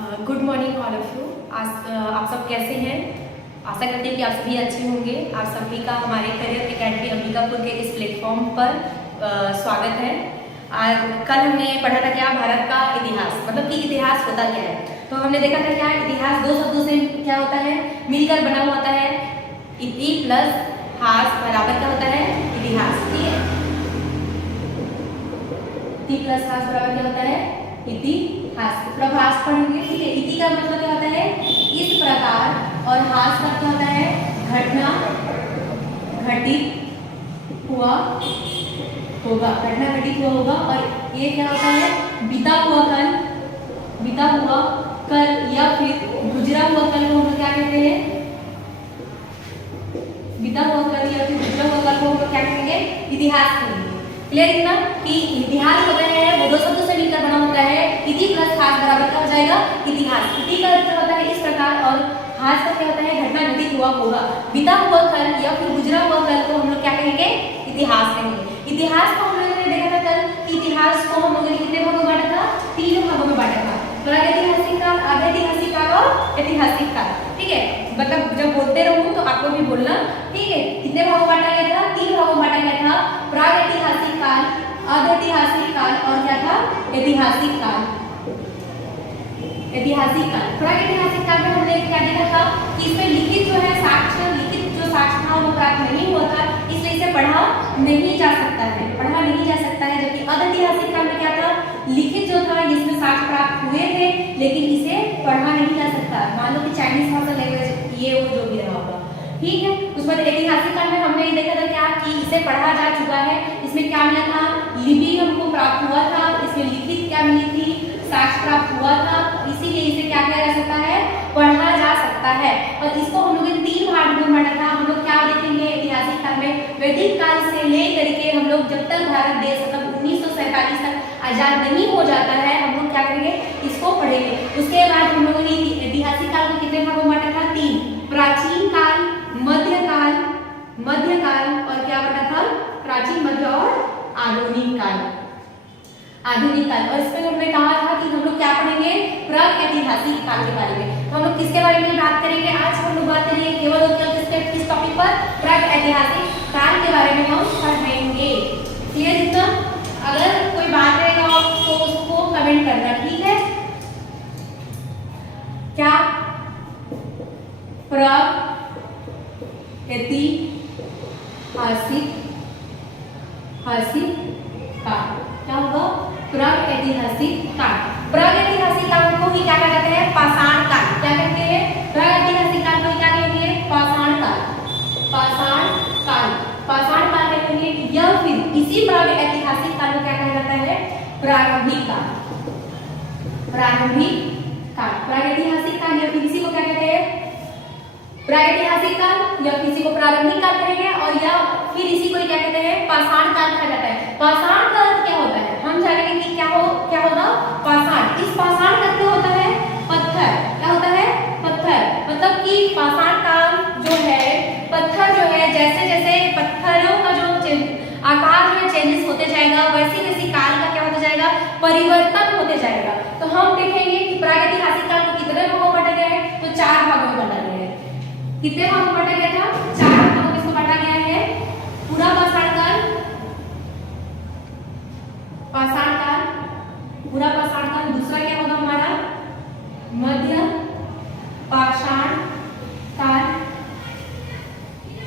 Good morning all of you. आज आप सब कैसे हैं? आशा करते हैं कि आप सभी अच्छे होंगे। आप सभी का हमारे करियर एकेडमी अंबिकापुर के इस प्लेटफॉर्म पर स्वागत है। आज कल हमने पढ़ा था क्या, भारत का इतिहास, मतलब कि इतिहास होता क्या है। तो हमने देखा था क्या, इतिहास दो शब्दों से क्या होता है, मिलकर बना हुआ होता है। इति प्लस हास बराबर क्या होता है, इतिहास। ठीक है, इति प्लस हास बराबर क्या होता है, इतिहास। प्रभास पढ़ेंगे। ठीक है, इति का मतलब क्या होता है, इस प्रकार, और हास का क्या होता है, घटना घटित हुआ होगा, घटना घटित हुआ होगा। और ये क्या होता है, बीता हुआ कल, बीता हुआ कल या फिर गुजरा हुआ कल को हम क्या कहते हैं, बीता हुआ कल या फिर गुजरा हुआ कल को हम क्या कहेंगे, इतिहास कहेंगे। क्लियर इतना कि इतिहास होता है वो दो शब्दों से मिलकर बना होता है। इति प्लस हास बराबर क्या हो जाएगा, इतिहास। इति का अर्थ होता है इस प्रकार, और हास का क्या होता है, घटना घटित हुआ होगा। बीता हुआ कल या फिर गुजरा हुआ कल को हम लोग क्या कहेंगे, इतिहास कहेंगे। इतिहास को हम लोगों ने देखा था कल, इतिहास को हम लोगों ने कितने भागों में बांटा था, 3 भागों में बांटा था। प्रागैतिहासिक काल, आधैतिहासिक काल और ऐतिहासिक काल। ठीक है, मतलब जब बोलते रहूं तो आपको भी बोलना। ठीक है, कितने भागों में बांटा गया था, 3 भागों में बांटा गया था। प्रागैतिहासिक काल, आधैतिहासिक काल और क्या था, ऐतिहासिक काल। ऐतिहासिक काल, प्रागैतिहासिक काल में हमने क्या देखा था कि इसमें लिखित जो है साक्ष्य, लिखित जो साक्ष्य था वो प्राप्त नहीं हुआ था, इसलिए इसे पढ़ा नहीं जा सकता है, पढ़ा नहीं जा सकता है। जबकि आधैतिहासिक काल में क्या था, लिखित जो था जिसमें साक्ष्य प्राप्त हुए थे लेकिन इसे पढ़ा नहीं जा सकता। मान लो कि चाइनीज भाषा लैंग्वेज ये वो जो भी रहा होगा। ठीक है, उसके बाद ऐतिहासिक काल में हमने ये देखा था क्या कि इसे पढ़ा जा चुका है। इसमें क्या मिला था, लिपि हमको प्राप्त हुआ था, इसमें लिखित क्या मिली थी, साक्ष्य प्राप्त हुआ था, इसीलिए इसे क्या किया जा सकता है, पढ़ा जा सकता है। और इसको हम लोग 3 भाग में बांटा था। हम लोग क्या देखेंगे ऐतिहासिक काल में, वैदिक काल से लेकर के हम लोग जब तक भारत देश मतलब 1947 तक आजाद नहीं हो जाता है, हम लोग क्या करेंगे, इसको पढ़ेंगे। उसके बाद हम लोगों ने ऐतिहासिक काल को कितने भागों में बांटा था, 3, प्राचीन काल, मध्यकाल, मध्यकाल और क्या बना था, प्राचीन, मध्य और आधुनिक काल, आधुनिक काल। और इसमें हमने कहा था कि हम लोग क्या पढ़ेंगे, प्रागैतिहासिक काल के बारे में। तो हम लोग किसके बारे में बात करेंगे, आज हम लोग बात करेंगे केवल और केवल किस टॉपिक पर, प्रागैतिहासिक काल के बारे में हम पढ़ेंगे। क्लियर इतना? अगर कोई बात रहेगा तो उसको कमेंट करना, ठीक है। क्या हासिक काल, क्या होगा, प्रागैतिहासिक काल। प्रागैतिहासिक काल को ही क्या कहते हैं, पाषाण काल। क्या कहते हैं, प्रागैतिहासिक काल को क्या कहेंगे, पाषाण काल, पाषाण काल, पाषाण काल कहेंगे। या फिर इसी प्रागैतिहासिक काल को क्या कहा जाता है, प्रारंभिक काल, प्रारंभिक काल। प्रागैतिहासिक काल या फिर इसी को क्या कहते हैं, प्रागैतिहासिक काल, या किसी को प्रारंभिक काल कहेंगे, और या फिर इसी को क्या कहते हैं, पाषाण काल कहा जाता है। पाषाण का अर्थ क्या होता है, हम जानेंगे कि क्या होगा, पाषाण। इस पाषाण का क्या होता है, पत्थर। क्या होता है, पत्थर। मतलब कि पाषाण काल जो है, पत्थर जो है, जैसे जैसे पत्थरों का जो आकार में चेंजेस होते जाएगा, वैसे वैसे काल का क्या होता जाएगा, परिवर्तन होते जाएगा। तो हम देखेंगे कि प्रागैतिहासिक काल को कितने भागों में बांटा गया है, तो 4 भागों में बांटा गया है। कितने भागों में बांटा गया था, 4 भागों में इसको बांटा गया है। पूरा पाषाण काल, पाषाण काल, पूरा पाषाण काल। दूसरा क्या होगा हमारा, मध्य पाषाण काल,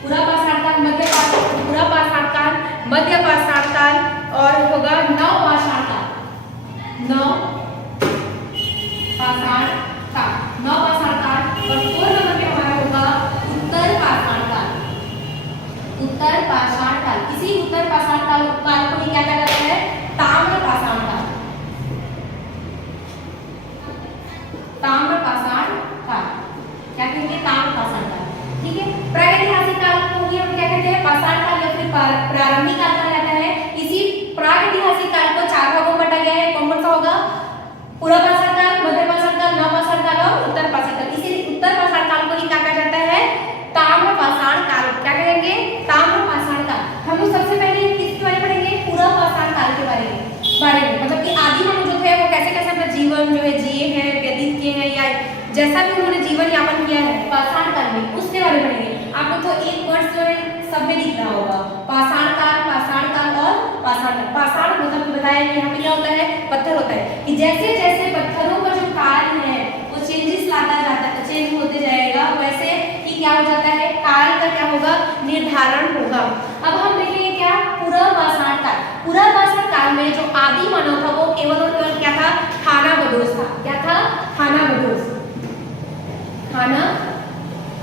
पूरा पाषाण काल, मध्य पाषाण, पूरा पाषाण काल, मध्य पाषाण काल, और होगा नव पाषाण काल, नव पाषाण काल, नव पाषाण काल। और 4 नंबर पे हमारा होगा उत्तर पाषाण काल, उत्तर पाषाण काल। इसी उत्तर पाषाण काल को ही क्या कहा जाता है, ताम्र पाषाण काल, ताम्र पाषाण काल। क्या कहेंगे, ताम्र पाषाण काल। ठीक है, प्रागैतिहासिक काल को ही हम क्या कहते हैं, पाषाण काल या फिर प्रारंभिक काल कहा जाता है। इसी प्रागैतिहासिक काल को 4 भागों में बांटा गया है। कौन कौन सा होगा, पूरा पाषाण काल, मध्य पाषाण काल, नव पाषाण काल और उत्तर पाषाण काल। इसी उत्तर पाषाण काल को ही क्या कहा जाता है, ताम्र पाषाण काल। क्या कहेंगे, ताम्र पाषाण काल। हम लोग सबसे पहले किसके बारे में पढ़ेंगे, पूरा पाषाण काल के बारे में, मतलब कि आदि मनुष्य जो थे वो कैसे कैसे अपना जीवन जो है जिए हैं, व्यतीत किए हैं, जैसा भी उन्होंने जीवन यापन किया है पाषाण काल में, उसके बारे में पढ़ेंगे। आप लोग तो एक वर्ड जो है सब में दिख रहा होगा, पाषाण काल और पाषाण काल। पाषाण मतलब बताया कि यहाँ पे क्या होता है, पत्थर होता है, कि जैसे जैसे पत्थरों का जो काल है वो चेंजेस लाता जाता है, चेंज होते जाएगा, वैसे ही क्या हो जाता है, काल का क्या होगा, निर्धारण होगा। अब हम देखेंगे क्या, पुनर्पाषाण काल। पुनर्पाषाण काल में जो आदि मानव था वो केवल और केवल क्या था, खानाबदोश था। क्या था, खानाबदोश, खानाबदोश।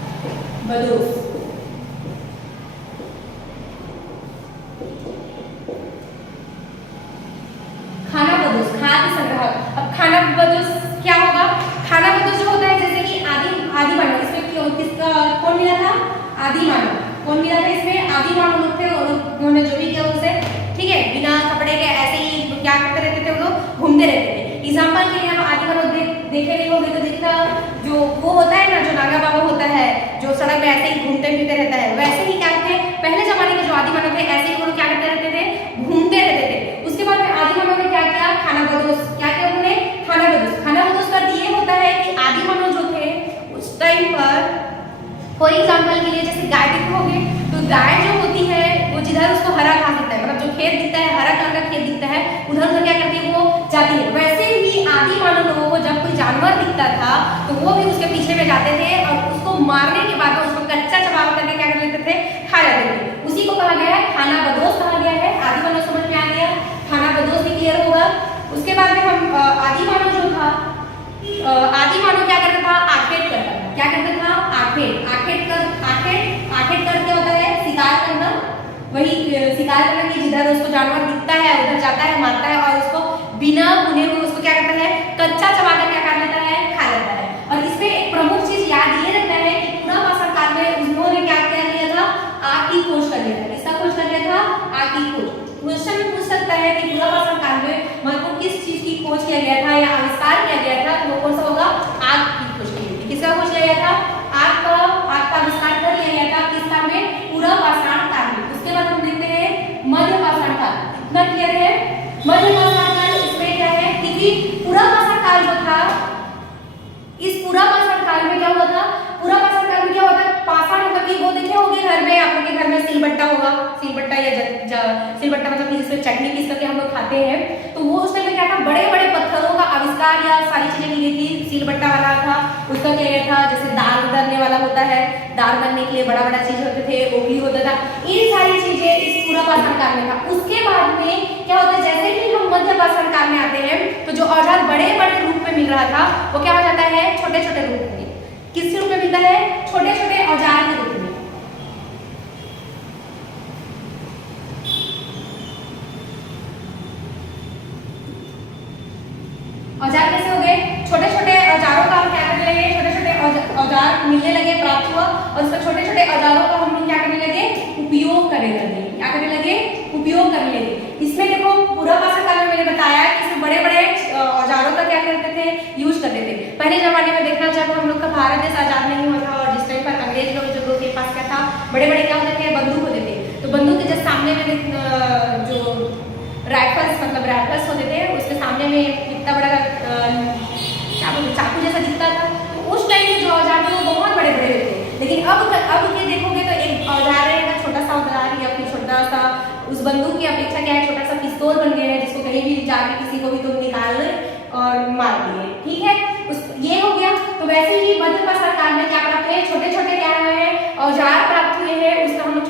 खानाबदोश, खाद्य संग्रह। अब खानाबदोश क्या होगा, खानाबदोश जो होता है जैसे कि आदि मानव, इसमें किसका कौन मिला था, आदि मानव। कौन मिला था इसमें, आदि मानव लोग थे, और उन्होंने जो भी किया उसे, ठीक है, बिना कपड़े के ऐसे ही क्या करते रहते थे, वो लोग घूमते रहते थे। एग्जाम्पल के लिए हम आदि मानव देखे नहीं होंगे तो देखना, जो वो होता है ना, जो नागा बाबा होता है, जो सड़क में ऐसे ही घूमते फिरते रहता है, वैसे ही क्या थे पहले जमाने के जो आदि मानव थे, ऐसे ही वो लोग क्या करते रहते थे, घूमते रहते थे। उसके बाद में आदि मानव ने क्या किया, खानाबदोश। क्या किया उन्होंने, खानाबदोश। खानाबदोश का ये होता है कि आदि मानव जो थे उस टाइम पर, फॉर एग्जाम्पल के लिए जैसे गाय देखोगे तो गाय जो होती है वो जिधर उसको हरा घास दिखता है, मतलब जो खेत दिखता है, हरा कलर का खेत दिखता है, उधर उधर क्या करती है, वो जाती है। वैसे ही आदि मानव लोगों को जब कोई जानवर दिखता था तो वो भी उसके पीछे में जाते थे, और उसको मारने के बाद उसको कच्चा चबा करके क्या कर लेते थे, खा जाते थे। उसी को कहा गया है खानाबदोश कहा गया है। आदि मानव समझ में आ गया, खानाबदोश भी क्लियर होगा। उसके बाद में हम आदि मानव जो था, आदि मानव क्या करता था, आखेट करता था। क्या करता था, आखेट। आखेट कर क्या होता है, शिकार करना। वही शिकार करना कि जिधर उसको जानवर दिखता है उधर जाता है, मारता है, और उसको बिना भुने हुए उसको क्या करता है, कच्चा चबाकर क्या कर लेता है, खा लेता है। और इसमें एक प्रमुख चीज याद ये रखना है कि पुनर्पाषाण काल में उन्होंने क्या कर लिया था, आग की खोज कर लिया था। किसका खोज कर लिया था, आग की खोज। क्वेश्चन पूछ सकता है कि पुनर्पाषाण काल में मतलब किस चीज की खोज किया गया था या आविष्कार किया गया था, तो वो कौन सा होगा, आग की खोज की गई थी। किसका खोज किया गया था, आग का आविष्कार कर लिया गया था। किस काल में, पुनर्पाषाण काल में। उसके बाद हम देखते हैं मध्यपाषाण काल। कितना क्लियर है, मध्यपाषाण काल। इसमें क्या है कि पुनर्पाषाण काल जो था, इस पुनर्पाषाण काल में क्या हुआ था, पुनर्पाषाण काल में क्या होता है, पाषाण मतलब कि वो देखे होंगे घर में, आप लोग के घर में सिलबट्टा होगा, सिलबट्टा या सिलबट्टा मतलब कि जिसमें चटनी पीस करके हम लोग खाते हैं, तो वो उस टाइम में क्या था, बड़े बड़े पत्थरों का आविष्कार या सारी चीजें की गई थी। सिलबट्टा वाला था, उसका क्या था, जैसे दाल दरने वाला होता है, दाल दरने के लिए बड़ा बड़ा चीज होते थे, ओखली होता था, इन सारी चीजें इस पुनर्पाषाण काल में था। उसके बाद में क्या होता है, जैसे ही हम मध्यपाषाण काल में आते हैं तो जो औजार बड़े बड़े रूप में मिल रहा था वो क्या हो जाता है, छोटे छोटे रूप में। किस रूप में मिलता है, छोटे छोटे औजार के रूप में। औजार कैसे हो गए, छोटे छोटे औजारों का हम क्या करने लगे, छोटे छोटे औजार मिलने लगे, प्राप्त हुआ, और उसका छोटे छोटे औजारों का हम लोग क्या करने लगे, उपयोग करने लगे। क्या करने लगे, उपयोग करने लगे। इसमें देखो पुनर्पाषाण काल में मैंने बताया कि इसमें बड़े बड़े औजारों का क्या करते थे, यूज करते थे। पहले जमाने में देखना, जब हम लोग का भारत देश आजाद नहीं हुआ था और जिस टाइम पर अंग्रेज लोग के पास क्या था, बड़े बड़े क्या होते थे, बंदूक होते थे। तो बंदूक के जस्ट सामने में जो राइफल्स मतलब राइफल्स होते थे, उसके सामने में कितना बड़ा क्या बोलते, चाकू जैसा दिखता था। तो उस टाइम में जो औजार थे वो बहुत बड़े बड़े थे। लेकिन अब के देखोगे तो एक औजार रहेगा, छोटा सा औजार, या फिर छोटा सा उस बंदूक की अपेक्षा क्या है, छोटा सा पिस्तौल बन गया है, जिसको कहीं भी जाके किसी को भी तुम निकाल और मार दिए। ठीक है, ये हो गया। तो वैसे ही मध्यपाषाण काल में क्या प्राप्त हुए, छोटे छोटे क्या है, औजार प्राप्त हुए हैं। उसका हम लोग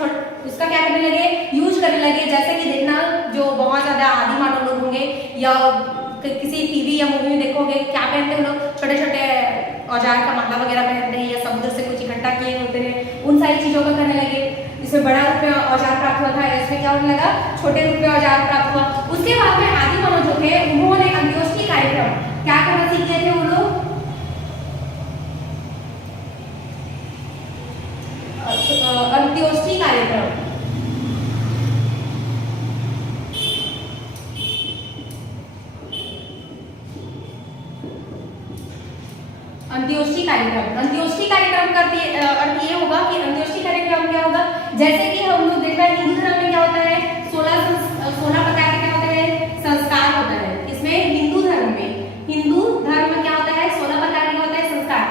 उसका क्या करने लगे, यूज करने लगे। जैसे कि देखना, जो बहुत ज्यादा आदि मानव लोग होंगे या किसी टीवी या मूवी में देखोगे, क्या पहनते हैं लोग, छोटे छोटे औजार का माला वगैरह पहनते हैं, या समुद्र से कुछ इकट्ठा किए होते हैं, उन सारी चीजों का करने लगे। इसमें बड़ा रूप में औजार प्राप्त हुआ था, इसमें क्या होने लगा, छोटे रूप में औजार प्राप्त हुआ। उसके बाद में आदि मानव जो थे उन्होंने अंत्योष्टि कार्यक्रम क्या करना सीख गए थे, वो लोग अंत्योष्टि कार्यक्रम। अंत्योष्टि कार्यक्रम, अंत्योष्टि कार्यक्रम का अर्थ ये होगा कि अंत्योष्टि कार्यक्रम क्या होगा, जैसे कि हम लोग देख रहे हैं हिंदू धर्म में क्या होता है, 16 प्रकार के क्या होता है, संस्कार होता है। इसमें हिंदू धर्म में क्या होता है, 16 प्रकार के होता है संस्कार।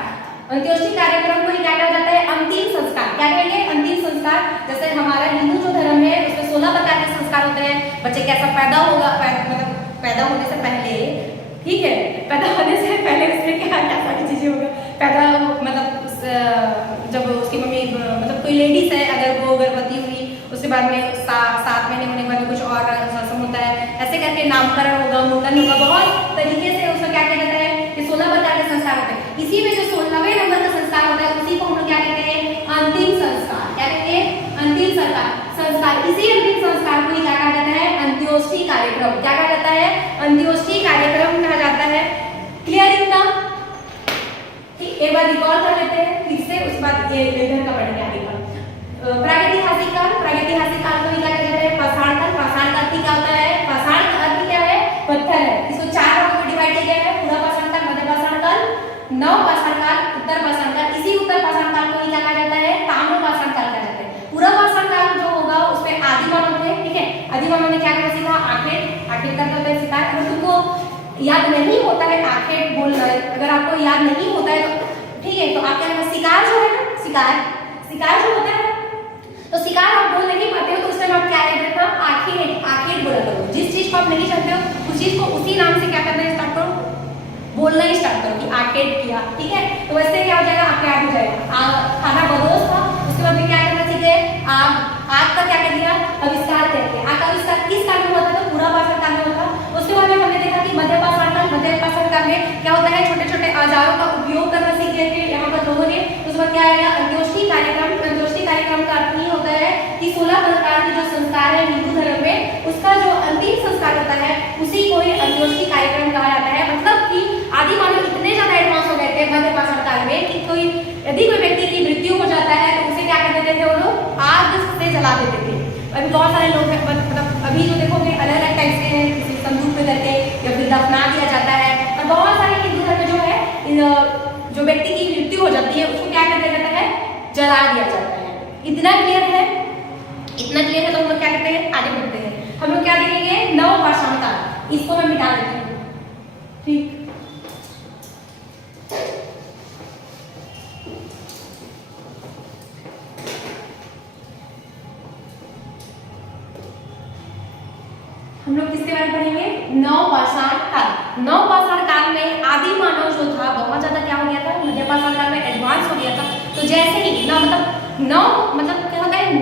ऐसा पैदा होगा, मतलब पैदा होने से पहले, ठीक है, पैदा होने से पहले उसमें क्या क्या सारी चीजें होगा, पैदा मतलब जब उसकी मम्मी मतलब कोई लेडीज है अगर वो गर्भवती हुई, उसके बाद में 7 महीने होने के बाद में कुछ और रस्म होता है, ऐसे करके नामकरण होगा, मुंडन होगा, बहुत तरीके से उसमें क्या किया जाता है कि 16 प्रकार के संस्कार होते हैं। इसी में जो 16वें नंबर का संस्कार होता है उसी को हम लोग क्या कहते हैं, अंतिम संस्कार। क्या कहते हैं, अंतिम संस्कार। इसी अंतिम संस्कार को क्या कहा जाता है, अंत्योष्टि कार्यक्रम। क्या कहा जाता है, अंत्योष्टि कार्यक्रम कहा जाता है। क्लियर इतना, एक बार रिकॉल कर लेते हैं फिर से, उसके बाद ये इधर का पढ़ेंगे आगे का। प्रागैतिहासिक काल, प्रागैतिहासिक काल को क्या कहते हैं, पाषाण काल। पाषाण का अर्थ क्या होता है, पाषाण का अर्थ क्या है, पत्थर है। इसको 4 भागों में डिवाइड किया गया है, पूरा पाषाण काल, मध्य पाषाण काल, नव पाषाण काल, उत्तर पाषाण काल। इसी उत्तर पाषाण काल को क्या कहा जाता है, ताम्र पाषाण काल कहा जाता है। पूरा पाषाण काल जो होगा उसमें आदि मानव थे, ठीक है, आदि मानव ने क्या क्या सीखा, आखेट का तो सीखा। अगर तुमको याद नहीं होता है आखेट बोलना, अगर आपको याद नहीं होता है तो ठीक है, तो आपके यहाँ शिकार जो है ना, शिकार जो होता है, तो शिकार आप बोल नहीं पाते हो तो उस टाइम आप क्या कहते थे, आखेट बोला करो। जिस चीज को आप नहीं जानते हो उस चीज को उसी नाम से क्या करना स्टार्ट करो, बोलना ही स्टार्ट करो कि आखेट किया, ठीक है। तो वैसे क्या हो जाएगा, आपके याद हो जाएगा। खाना बदोश था, उसके बाद क्या करना सीखे, आग का क्या कर दिया, आविष्कार कर दिया। आग का आविष्कार किस काल में होता था, पूरा पाषाण काल में होता। उसके बाद में हमने देखा कि मध्य पाषाण काल में क्या होता है, छोटे छोटे औजारों का उपयोग करना सीख गए थे यहाँ पर लोगों ने। उसके बाद क्या आएगा, अंत्योष्टि कार्यक्रम। अंत्योष्टि कार्यक्रम का अर्थ ये होता है कि 16 प्रकार के जो संस्कार है हिंदू धर्म में, उसका जो अंतिम संस्कार होता है उसी को ही अंत्योष्टि कार्यक्रम कहा जाता है। मतलब कि आदि मानव इतने ज्यादा एडवांस हो गए थे मध्य पाषाण काल में कि यदि कोई व्यक्ति की मृत्यु हो जाता है तो उसे क्या कर देते थे, वो लोग आग से जला देते थे। अभी बहुत सारे लोग हैं, मतलब अभी जो देखोगे अलग अलग टाइप के हैं, किसी संदूक में करके या फिर दफना दिया जाता है। और बहुत सारे हिंदू धर्म में जो है जो व्यक्ति की मृत्यु हो जाती है उसको क्या कर दिया जाता है, जला दिया जाता है। इतना क्लियर है, इतना क्लियर है तो हम लोग क्या करते हैं, आगे बढ़ते हैं। हम लोग क्या देखेंगे, नव पाषाण काल। इसको मैं मिटा देती हूँ, ठीक। हम लोग किसके बारे में पढ़ेंगे, नव पाषाण काल। नव पाषाण काल में आदि मानव जो था बहुत ज्यादा क्या हो गया था, मध्य पाषाण काल में एडवांस हो गया था। तो जैसे ही नव मतलब क्या होता है,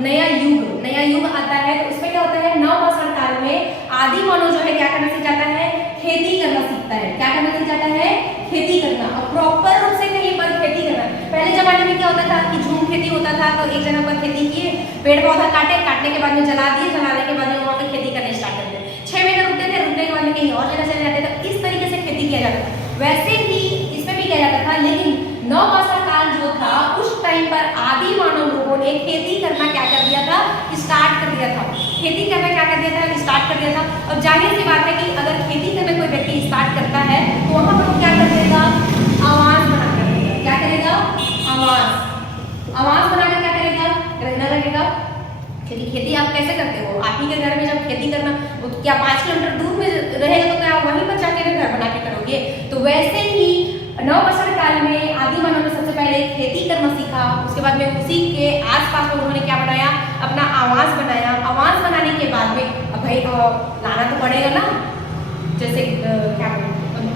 नया युग आता है। तो इसमें क्या होता है, नव पाषाण काल में आदि मानव जो है क्या करना सीख जाता है, खेती करना सीखता है। क्या करना सीख जाता है, खेती करना। और प्रॉपर रूप से कहीं पर खेती करना। पहले जमाने में क्या होता था कि झूम खेती होता था, तो एक जगह पर खेती किए, पेड़ पौधा काटने के बाद में जला दिए, जलाने के बाद में वहां पर खेती करने स्टार्ट कर दिए। 6 महीने रुकते थे, रुकने के बाद में कहीं और जगह चले जाते थे। इस तरीके से खेती किया जाता था। वैसे ही इसमें भी किया जाता था, लेकिन नव पाषाण काल जो था उस टाइम पर आदि मानव लोगों ने खेती करना क्या कर दिया था, स्टार्ट कर दिया था। खेती करना क्या कर दिया था, स्टार्ट कर दिया था। अब जाहिर सी बात है कि अगर खेती करना कोई व्यक्ति स्टार्ट करता है तो वहां पर वो क्या कर देगा, आवास बना कर देगा। क्या करेगा, आवास बनाकर क्या करेगा, रहना लगेगा। खेती आप कैसे करते हो, आप ही के घर में जब खेती करना, क्या 5 किलोमीटर दूर में रहेगा तो क्या वहीं पर जाके घर बना के करोगे। तो वैसे ही नव पाषाण काल में आदि मानव ने सबसे पहले खेती करना सीखा। उसके बाद में उसी के आसपास में उन्होंने क्या बनाया, अपना आवास बनाया। आवास बनाने के बाद में अब भाई लाना तो पड़ेगा ना, जैसे क्या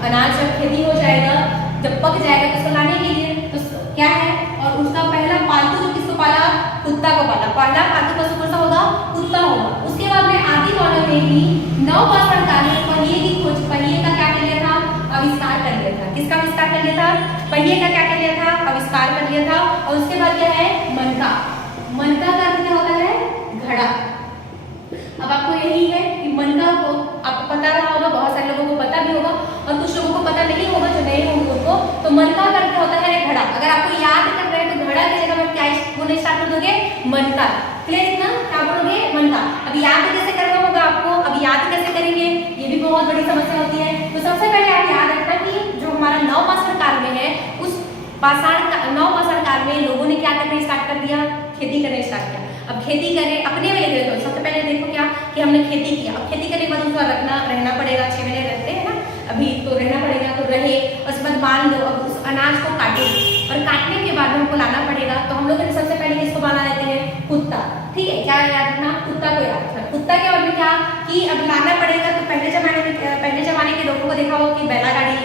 अनाज जब खेती हो जाएगा, जब पक जाएगा तो उसको लाने के लिए तो क्या है, और उसका पहला पालतू जो किसको पाला, कुत्ता को पाला। पहला पालतू पशु कौन सा होगा, कुत्ता होगा। उसके बाद में आदि मानव ने भी नव पाषाण काल में पहिए की खोज, पहिए का क्या कर लिया था, आविष्कार कर लिया था। किसका आविष्कार कर लिया था, पहिए का क्या कर लिया था, आविष्कार कर लिया था। और उसके बाद क्या है, मनका। मनका का अर्थ क्या होता है, घड़ा। अब आपको यही है कि मनका को आपको पता रहा होगा, बहुत सारे लोगों को पता भी होगा और कुछ लोगों को पता नहीं होगा जो नए होंगे उनको। तो मनका का अर्थ होता है घड़ा। अगर आपको याद करना है तो घड़ा की जगह में क्या बोलना स्टार्ट कर दोगे, मनका। क्लियर इतना, क्या बोलोगे, मनका। अब याद कैसे करना होगा आपको, अब याद कैसे करेंगे, ये भी बहुत बड़ी समस्या होती है। तो सबसे पहले आप याद रखना कि जो हमारा नव पाषाण काल में है, उस नव पाषाण काल में लोगों ने क्या करना स्टार्ट कर दिया, खेती करना स्टार्ट किया। अब खेती करें अपने में लगे, तो सबसे पहले देखो क्या कि हमने खेती किया। अब खेती करने के बाद उनको रहना पड़ेगा। 6 महीने रहते हैं ना अभी, तो रहना पड़ेगा, तो रहे। और उसके बाद मान लो अब उस अनाज को काटे, और काटने के बाद हमको लाना पड़ेगा। तो हम लोग सबसे पहले किसको बना लेते हैं, कुत्ता। ठीक है, क्या याद रखना, कुत्ता को याद रखना। कुत्ता के बाद में क्या कि अब लाना पड़ेगा। तो पहले जमाने के लोगों को देखा हो कि बैलागाड़ी,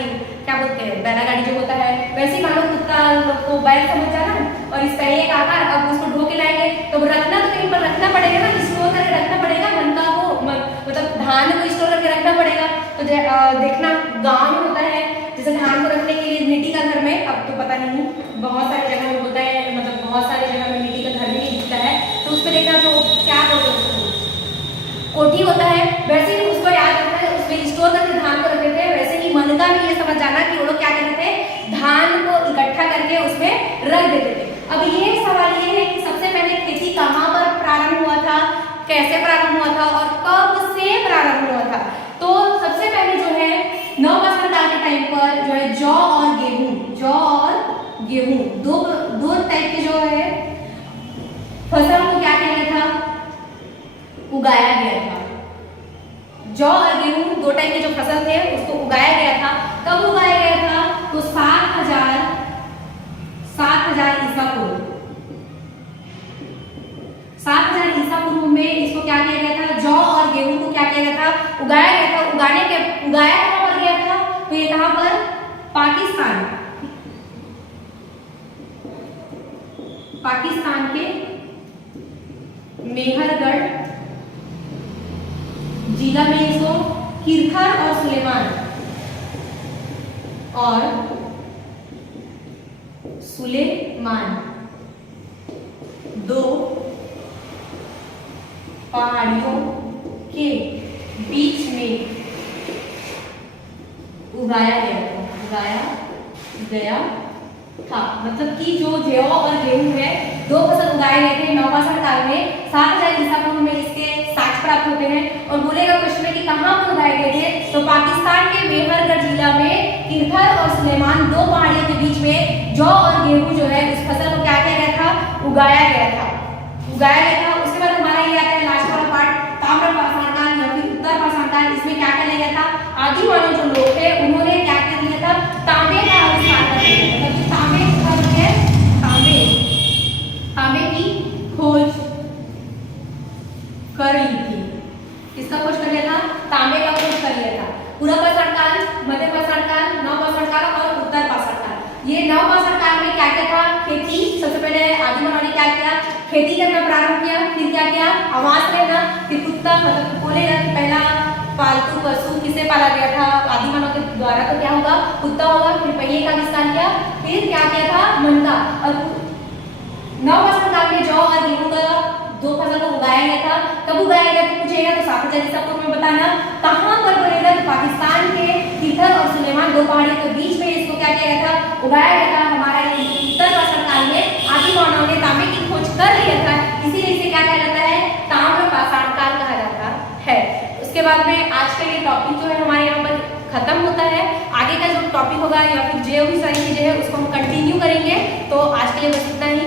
क्या बोलते हैं, बैलागाड़ी जो होता है, वैसे ही मान लो कुत्ता को बैल समझ जाना और इस तरह एक आकार, अब उसको ढो के लाएंगे तो रखना तो कहीं पर रखना पड़ेगा ना, स्टोर करके रखना पड़ेगा, मनका को मतलब धान को स्टोर करके रखना पड़ेगा। तो देखना गाँव में होता है जैसे धान को रखने के लिए मिट्टी का घर में, अब तो पता नहीं बहुत सारी जगह में होता है, मतलब बहुत सारी जगह में मिट्टी का घर भी नहीं दिखता है, तो उस पर देखना जो क्या बोलते हैं कोठी होता है, वैसे ही उसको याद रखना है, उसमें स्टोर करके धान को रखते थे। वैसे ही मनका में ये समझ जाना कि वो लोग क्या करते थे, धान को इकट्ठा करके उसमें रख देते थे। अब ये सवाल ये है कि सबसे पहले खेती कहाँ पर प्रारंभ हुआ था, कैसे प्रारंभ हुआ था और कब से प्रारंभ हुआ था। तो सबसे पहले जो है नवपाषाण काल के टाइम पर जो है जौ और गेहूं दो टाइप के जो है फसल को क्या किया गया था, उगाया गया था। जौ और गेहूं दो टाइप के जो फसल थे उसको उगाया गया था। कब उगाया गया था, तो 7000 ईसा पूर्व, 7000 ईसा पूर्व में इसको क्या किया गया था, जौ और गेहूं को क्या किया गया था, उगाया गया था। उगाया कहां पर गया था, तो ये कहां पर, पाकिस्तान के मेहरगढ़ जिला में इसको किरथर और सुलेमान दो पहाड़ियों के बीच में उगाया गया था। मतलब कि जो जौ और गेहूं है दो फसल उगाए गए थे नवपाषाण काल में, 7000 ईसा पूर्व में इसके साक्ष्य प्राप्त होते हैं। और बोलेगा क्वेश्चन में कि कहां पर उगाए गए थे, तो पाकिस्तान के मेहरगढ़ जिला में किरथर और सुलेमान दो पहाड़ियों के बीच में जौ और गेहूं जो है उस फसल को क्या किया गया था, उगाया गया था। उसके बाद हमारा ये आता है लास्ट वाला पार्ट, ताम्रपाषाण काल या फिर उत्तरपाषाण काल। इसमें क्या कर लिया गया था, आदि मानव जो लोग थे उन्होंने क्या कर लिया था, तांबे का आविष्कार कर लिया। मतलब जो तांबे की खोज कर ली थी। किसका खोज कर लिया था, तांबे का खोज कर लिया था। पूर्वपाषाण काल, मध्यपाषाण काल, नवपाषाण काल और उत्तरपाषाण काल। ये नवपाषाण काल में क्या क्या था, खेती। सबसे पहले आदि मानव ने क्या किया, खेती करना प्रारंभ किया। फिर क्या किया, आवास लेना, फिर कुत्ता मतलब बोलेगा कि पहला पालतू पशु किसे पाला गया था, आदि मानव के द्वारा, तो क्या होगा, कुत्ता होगा। फिर पहिए का आविष्कार किया। फिर क्या किया था, मनका। और नवपाषाण काल में जौ और गेहूं का दो फसल को उगाया गया था। कब उगाया गया था पूछेगा तो 7000 ईसा पूर्व में बताना। कहां पर बोलेगा, तो पाकिस्तान के किरथर और सुलेमान दो पहाड़ियों के बीच में इसको क्या किया गया था, उगाया गया था। हमारा उत्तरपाषाण काल में आदि मानव ने तांबे की खोज कर लिया था, इसीलिए इसे क्या कहा जाता है, ताम्रपाषाण काल कहा जाता है। उसके बाद में आज का ये टॉपिक जो है हमारे यहाँ पर खत्म होता है। आगे का जो टॉपिक होगा या फिर जो भी सारी चीजें हैं उसको हम कंटिन्यू करेंगे। तो आज के लिए बस इतना ही।